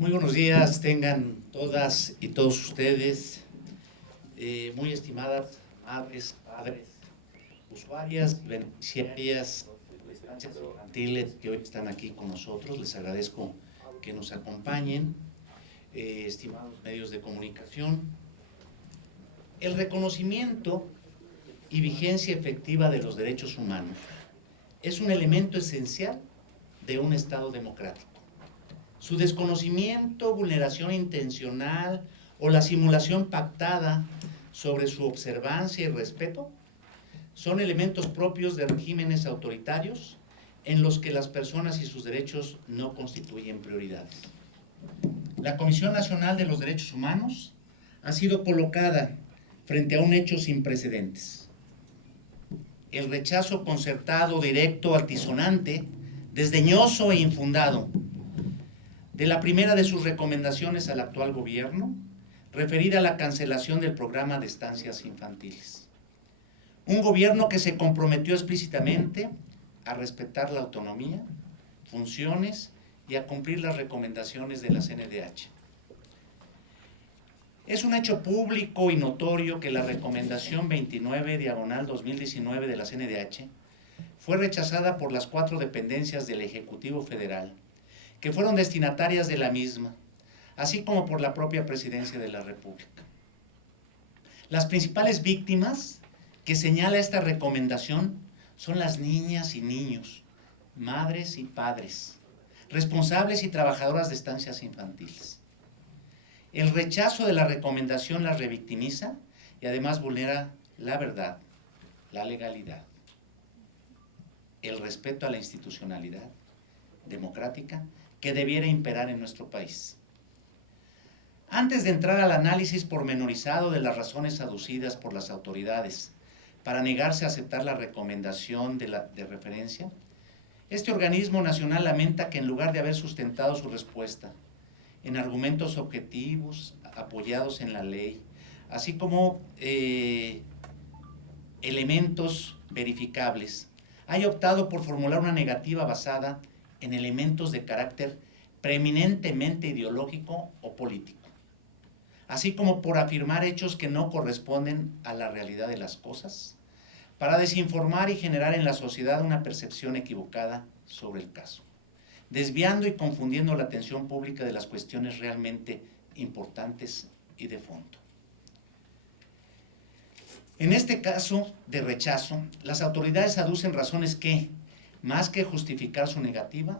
Muy buenos días, tengan todas y todos ustedes, muy estimadas madres, padres, usuarias, beneficiarias de estancias infantiles que hoy están aquí con nosotros. Les agradezco que nos acompañen, estimados medios de comunicación. El reconocimiento y vigencia efectiva de los derechos humanos es un elemento esencial de un Estado democrático. Su desconocimiento, vulneración intencional o la simulación pactada sobre su observancia y respeto son elementos propios de regímenes autoritarios en los que las personas y sus derechos no constituyen prioridades. La Comisión Nacional de los Derechos Humanos ha sido colocada frente a un hecho sin precedentes. El rechazo concertado, directo, altisonante, desdeñoso e infundado de la primera de sus recomendaciones al actual gobierno, referida a la cancelación del programa de estancias infantiles. Un gobierno que se comprometió explícitamente a respetar la autonomía, funciones y a cumplir las recomendaciones de la CNDH. Es un hecho público y notorio que la recomendación 29/2019 de la CNDH fue rechazada por las 4 dependencias del Ejecutivo Federal, que fueron destinatarias de la misma, así como por la propia Presidencia de la República. Las principales víctimas que señala esta recomendación son las niñas y niños, madres y padres, responsables y trabajadoras de estancias infantiles. El rechazo de la recomendación las revictimiza y además vulnera la verdad, la legalidad, el respeto a la institucionalidad democrática que debiera imperar en nuestro país. Antes de entrar al análisis pormenorizado de las razones aducidas por las autoridades para negarse a aceptar la recomendación de referencia, este organismo nacional lamenta que en lugar de haber sustentado su respuesta en argumentos objetivos, apoyados en la ley, así como elementos verificables, haya optado por formular una negativa basada en elementos de carácter preeminentemente ideológico o político, así como por afirmar hechos que no corresponden a la realidad de las cosas, para desinformar y generar en la sociedad una percepción equivocada sobre el caso, desviando y confundiendo la atención pública de las cuestiones realmente importantes y de fondo. En este caso de rechazo, las autoridades aducen razones que, más que justificar su negativa,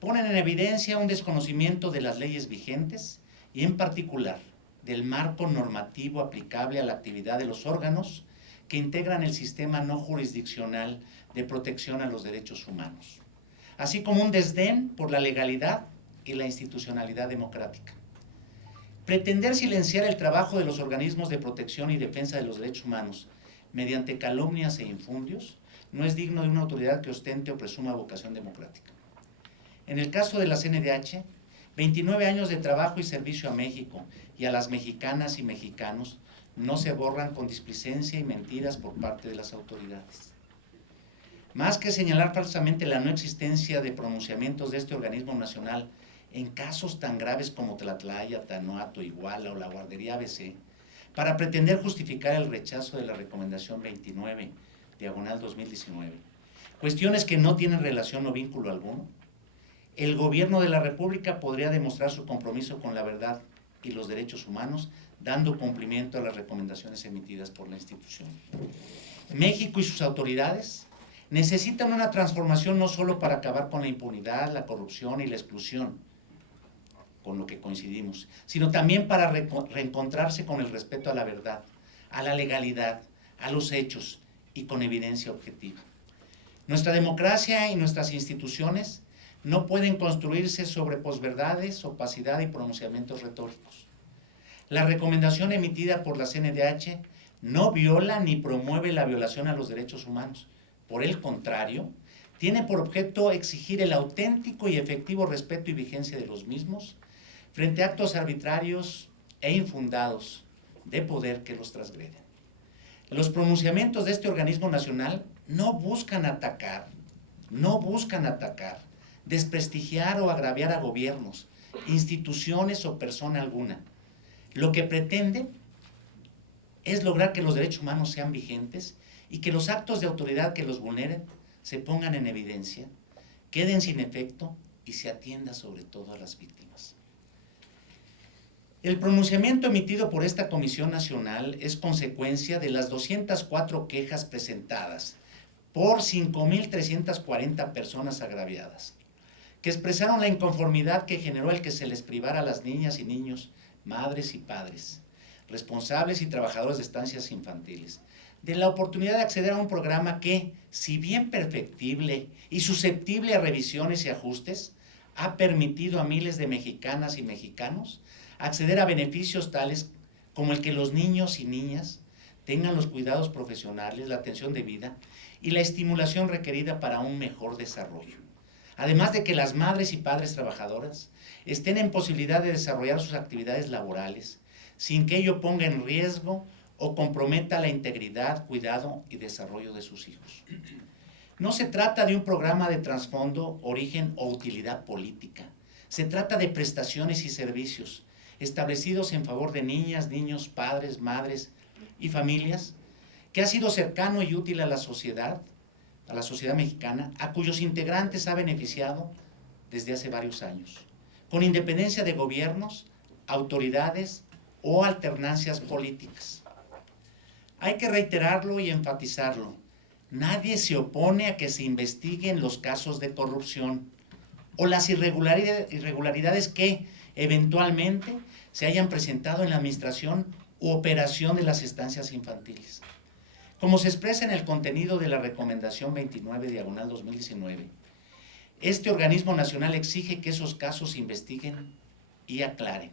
ponen en evidencia un desconocimiento de las leyes vigentes y en particular del marco normativo aplicable a la actividad de los órganos que integran el sistema no jurisdiccional de protección a los derechos humanos, así como un desdén por la legalidad y la institucionalidad democrática. Pretender silenciar el trabajo de los organismos de protección y defensa de los derechos humanos mediante calumnias e infundios no es digno de una autoridad que ostente o presuma vocación democrática. En el caso de la CNDH, 29 años de trabajo y servicio a México y a las mexicanas y mexicanos no se borran con displicencia y mentiras por parte de las autoridades. Más que señalar falsamente la no existencia de pronunciamientos de este organismo nacional en casos tan graves como Tlatlaya, Tanoato, Iguala o la guardería ABC, para pretender justificar el rechazo de la recomendación 29/2019, cuestiones que no tienen relación o vínculo alguno, el gobierno de la República podría demostrar su compromiso con la verdad y los derechos humanos, dando cumplimiento a las recomendaciones emitidas por la institución. México y sus autoridades necesitan una transformación no solo para acabar con la impunidad, la corrupción y la exclusión, con lo que coincidimos, sino también para reencontrarse con el respeto a la verdad, a la legalidad, a los hechos y con evidencia objetiva. Nuestra democracia y nuestras instituciones no pueden construirse sobre posverdades, opacidad y pronunciamientos retóricos. La recomendación emitida por la CNDH no viola ni promueve la violación a los derechos humanos. Por el contrario, tiene por objeto exigir el auténtico y efectivo respeto y vigencia de los mismos frente a actos arbitrarios e infundados de poder que los transgreden. Los pronunciamientos de este organismo nacional no buscan atacar, desprestigiar o agraviar a gobiernos, instituciones o persona alguna. Lo que pretende es lograr que los derechos humanos sean vigentes y que los actos de autoridad que los vulneren se pongan en evidencia, queden sin efecto y se atienda sobre todo a las víctimas. El pronunciamiento emitido por esta Comisión Nacional es consecuencia de las 204 quejas presentadas por 5.340 personas agraviadas, que expresaron la inconformidad que generó el que se les privara a las niñas y niños, madres y padres, responsables y trabajadores de estancias infantiles, de la oportunidad de acceder a un programa que, si bien perfectible y susceptible a revisiones y ajustes, ha permitido a miles de mexicanas y mexicanos acceder a beneficios tales como el que los niños y niñas tengan los cuidados profesionales, la atención debida y la estimulación requerida para un mejor desarrollo. Además de que las madres y padres trabajadoras estén en posibilidad de desarrollar sus actividades laborales sin que ello ponga en riesgo o comprometa la integridad, cuidado y desarrollo de sus hijos. No se trata de un programa de trasfondo, origen o utilidad política. Se trata de prestaciones y servicios establecidos en favor de niñas, niños, padres, madres y familias, que ha sido cercano y útil a la sociedad mexicana, a cuyos integrantes ha beneficiado desde hace varios años, con independencia de gobiernos, autoridades o alternancias políticas. Hay que reiterarlo y enfatizarlo. Nadie se opone a que se investiguen los casos de corrupción o las irregularidades que eventualmente se hayan presentado en la administración u operación de las estancias infantiles. Como se expresa en el contenido de la Recomendación 29/2019, este organismo nacional exige que esos casos se investiguen y aclaren.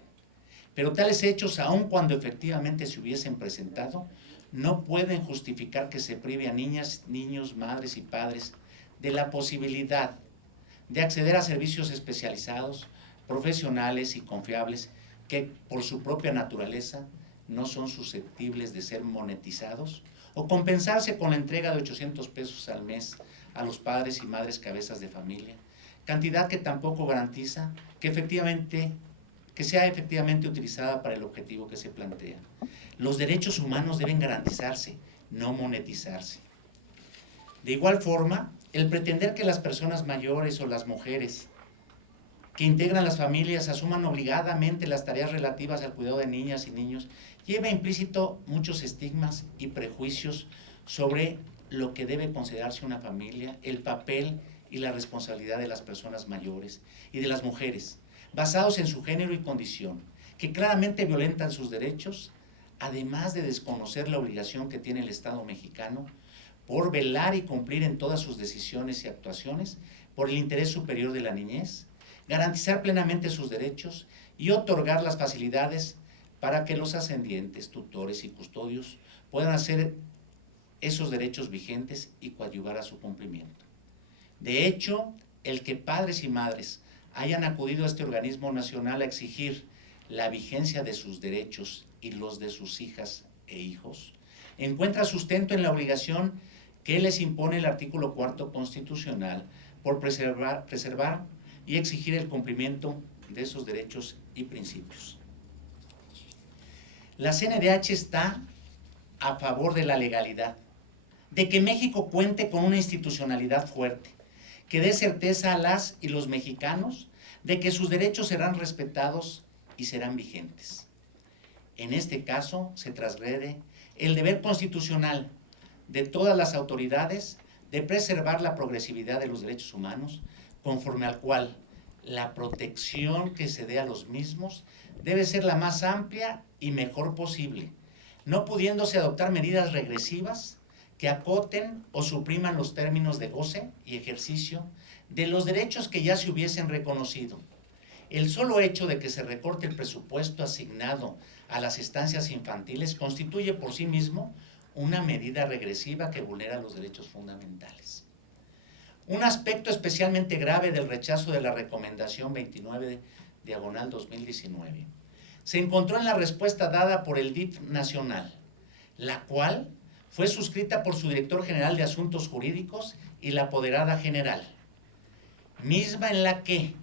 Pero tales hechos, aun cuando efectivamente se hubiesen presentado, no pueden justificar que se prive a niñas, niños, madres y padres de la posibilidad de acceder a servicios especializados, profesionales y confiables que por su propia naturaleza no son susceptibles de ser monetizados o compensarse con la entrega de 800 pesos al mes a los padres y madres cabezas de familia, cantidad que tampoco garantiza que sea efectivamente utilizada para el objetivo que se plantea. Los derechos humanos deben garantizarse, no monetizarse. De igual forma, el pretender que las personas mayores o las mujeres que integran las familias asuman obligadamente las tareas relativas al cuidado de niñas y niños lleva implícito muchos estigmas y prejuicios sobre lo que debe considerarse una familia, el papel y la responsabilidad de las personas mayores y de las mujeres, basados en su género y condición, que claramente violentan sus derechos, además de desconocer la obligación que tiene el Estado mexicano por velar y cumplir en todas sus decisiones y actuaciones por el interés superior de la niñez, garantizar plenamente sus derechos y otorgar las facilidades para que los ascendientes, tutores y custodios puedan hacer esos derechos vigentes y coadyuvar a su cumplimiento. De hecho, el que padres y madres hayan acudido a este organismo nacional a exigir la vigencia de sus derechos y los de sus hijas e hijos, encuentra sustento en la obligación que les impone el artículo 4 constitucional por preservar y exigir el cumplimiento de esos derechos y principios. La CNDH está a favor de la legalidad, de que México cuente con una institucionalidad fuerte, que dé certeza a las y los mexicanos de que sus derechos serán respetados y serán vigentes. En este caso se transgrede el deber constitucional de todas las autoridades de preservar la progresividad de los derechos humanos, conforme al cual la protección que se dé a los mismos debe ser la más amplia y mejor posible, no pudiéndose adoptar medidas regresivas que acoten o supriman los términos de goce y ejercicio de los derechos que ya se hubiesen reconocido. El solo hecho de que se recorte el presupuesto asignado a las estancias infantiles constituye por sí mismo una medida regresiva que vulnera los derechos fundamentales. Un aspecto especialmente grave del rechazo de la Recomendación 29/2019 se encontró en la respuesta dada por el DIF nacional, la cual fue suscrita por su director general de Asuntos Jurídicos y la apoderada general, misma en la que,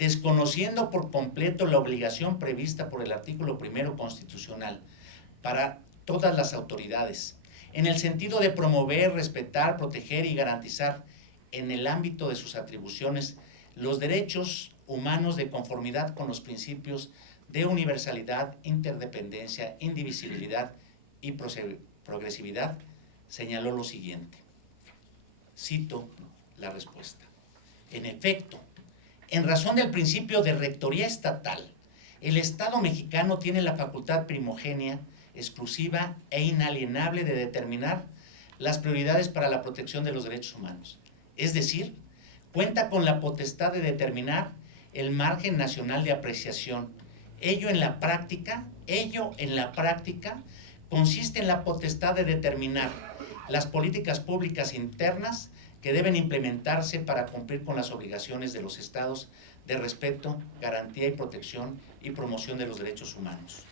desconociendo por completo la obligación prevista por el artículo 1 constitucional para todas las autoridades, en el sentido de promover, respetar, proteger y garantizar en el ámbito de sus atribuciones los derechos humanos de conformidad con los principios de universalidad, interdependencia, indivisibilidad y progresividad, señaló lo siguiente. Cito la respuesta. En efecto, en razón del principio de rectoría estatal, el Estado mexicano tiene la facultad primogénea, exclusiva e inalienable de determinar las prioridades para la protección de los derechos humanos. Es decir, cuenta con la potestad de determinar el margen nacional de apreciación. Ello en la práctica consiste en la potestad de determinar las políticas públicas internas que deben implementarse para cumplir con las obligaciones de los estados de respeto, garantía y protección y promoción de los derechos humanos.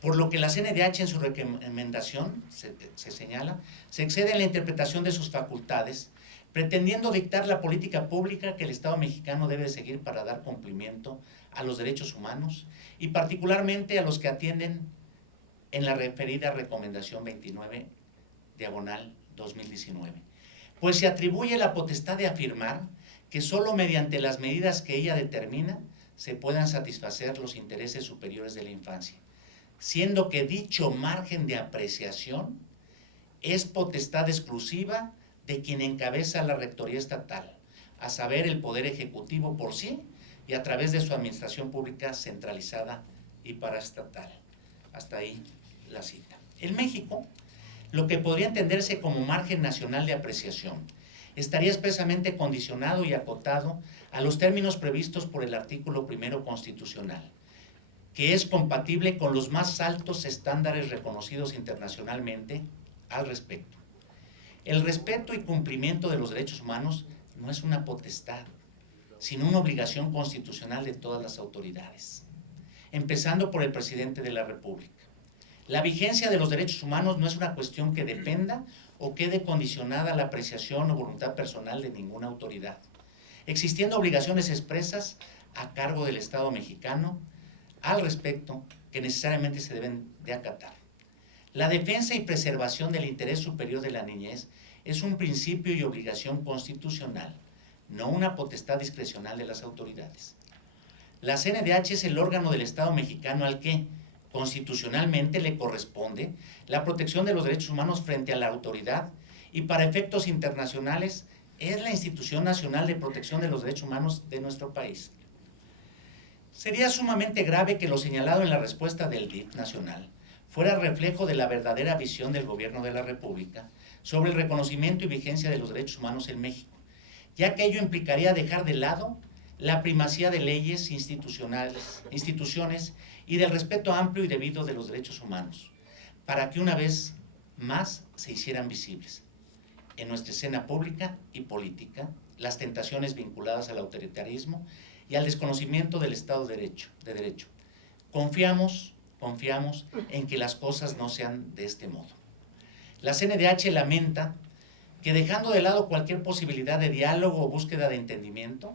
Por lo que la CNDH en su recomendación, se señala, se excede en la interpretación de sus facultades, pretendiendo dictar la política pública que el Estado mexicano debe seguir para dar cumplimiento a los derechos humanos y particularmente a los que atienden en la referida recomendación 29/2019. Pues se atribuye la potestad de afirmar que solo mediante las medidas que ella determina se puedan satisfacer los intereses superiores de la infancia, siendo que dicho margen de apreciación es potestad exclusiva de quien encabeza la rectoría estatal, a saber, el Poder Ejecutivo por sí y a través de su administración pública centralizada y paraestatal. Hasta ahí la cita. En México, lo que podría entenderse como margen nacional de apreciación estaría expresamente condicionado y acotado a los términos previstos por el artículo 1 constitucional, que es compatible con los más altos estándares reconocidos internacionalmente al respecto. El respeto y cumplimiento de los derechos humanos no es una potestad, sino una obligación constitucional de todas las autoridades, empezando por el presidente de la República. La vigencia de los derechos humanos no es una cuestión que dependa o quede condicionada a la apreciación o voluntad personal de ninguna autoridad, existiendo obligaciones expresas a cargo del Estado mexicano al respecto que necesariamente se deben de acatar. La defensa y preservación del interés superior de la niñez es un principio y obligación constitucional, no una potestad discrecional de las autoridades. La CNDH es el órgano del Estado mexicano al que, constitucionalmente, le corresponde la protección de los derechos humanos frente a la autoridad y para efectos internacionales es la institución nacional de protección de los derechos humanos de nuestro país. Sería sumamente grave que lo señalado en la respuesta del DIF nacional fuera reflejo de la verdadera visión del Gobierno de la República sobre el reconocimiento y vigencia de los derechos humanos en México, ya que ello implicaría dejar de lado la primacía de leyes, instituciones y del respeto amplio y debido de los derechos humanos, para que una vez más se hicieran visibles en nuestra escena pública y política las tentaciones vinculadas al autoritarismo y al desconocimiento del Estado de Derecho. Confiamos en que las cosas no sean de este modo. La CNDH lamenta que, dejando de lado cualquier posibilidad de diálogo o búsqueda de entendimiento,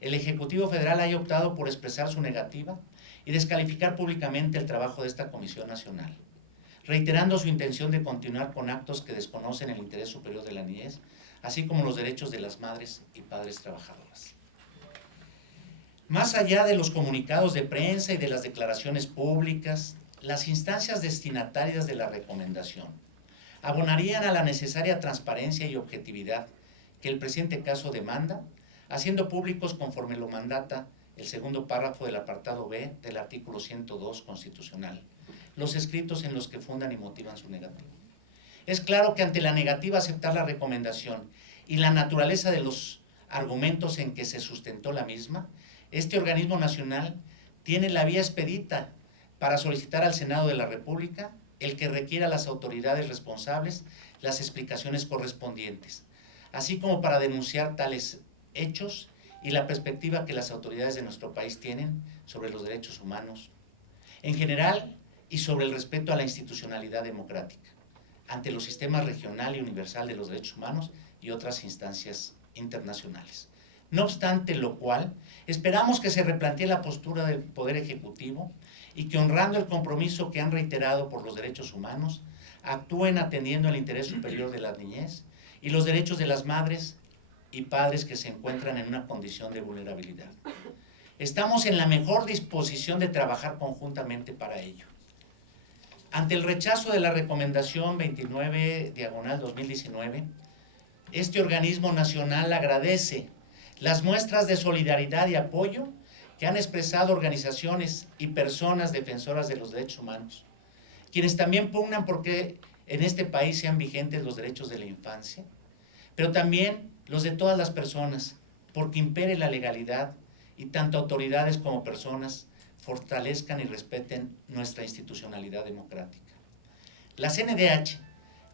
el Ejecutivo Federal haya optado por expresar su negativa y descalificar públicamente el trabajo de esta Comisión Nacional, reiterando su intención de continuar con actos que desconocen el interés superior de la niñez, así como los derechos de las madres y padres trabajadoras. Más allá de los comunicados de prensa y de las declaraciones públicas, las instancias destinatarias de la recomendación abonarían a la necesaria transparencia y objetividad que el presente caso demanda, haciendo públicos conforme lo mandata el segundo párrafo del apartado B del artículo 102 constitucional, los escritos en los que fundan y motivan su negativa. Es claro que ante la negativa a aceptar la recomendación y la naturaleza de los argumentos en que se sustentó la misma, este organismo nacional tiene la vía expedita para solicitar al Senado de la República el que requiera a las autoridades responsables las explicaciones correspondientes, así como para denunciar tales hechos y la perspectiva que las autoridades de nuestro país tienen sobre los derechos humanos en general y sobre el respeto a la institucionalidad democrática ante los sistemas regional y universal de los derechos humanos y otras instancias internacionales. No obstante lo cual, esperamos que se replantee la postura del Poder Ejecutivo y que, honrando el compromiso que han reiterado por los derechos humanos, actúen atendiendo el interés superior de la niñez y los derechos de las madres y padres que se encuentran en una condición de vulnerabilidad. Estamos en la mejor disposición de trabajar conjuntamente para ello. Ante el rechazo de la recomendación 29/2019, este organismo nacional agradece las muestras de solidaridad y apoyo que han expresado organizaciones y personas defensoras de los derechos humanos, quienes también pugnan porque en este país sean vigentes los derechos de la infancia, pero también los de todas las personas, porque impere la legalidad y tanto autoridades como personas fortalezcan y respeten nuestra institucionalidad democrática. La CNDH,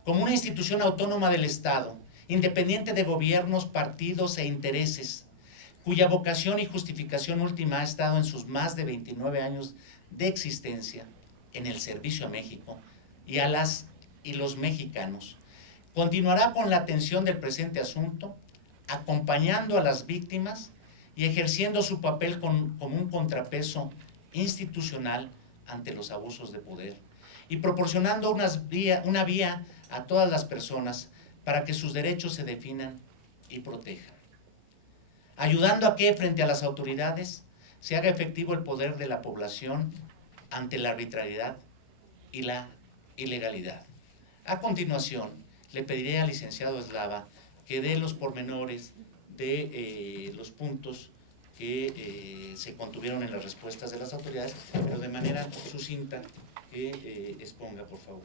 como una institución autónoma del Estado, independiente de gobiernos, partidos e intereses, cuya vocación y justificación última ha estado en sus más de 29 años de existencia en el servicio a México y a las y los mexicanos, continuará con la atención del presente asunto, acompañando a las víctimas y ejerciendo su papel como un contrapeso institucional ante los abusos de poder y proporcionando una vía a todas las personas para que sus derechos se definan y protejan, ayudando a que, frente a las autoridades, se haga efectivo el poder de la población ante la arbitrariedad y la ilegalidad. A continuación, le pediré al licenciado Eslava que dé los pormenores de los puntos que se contuvieron en las respuestas de las autoridades, pero de manera sucinta que exponga, por favor.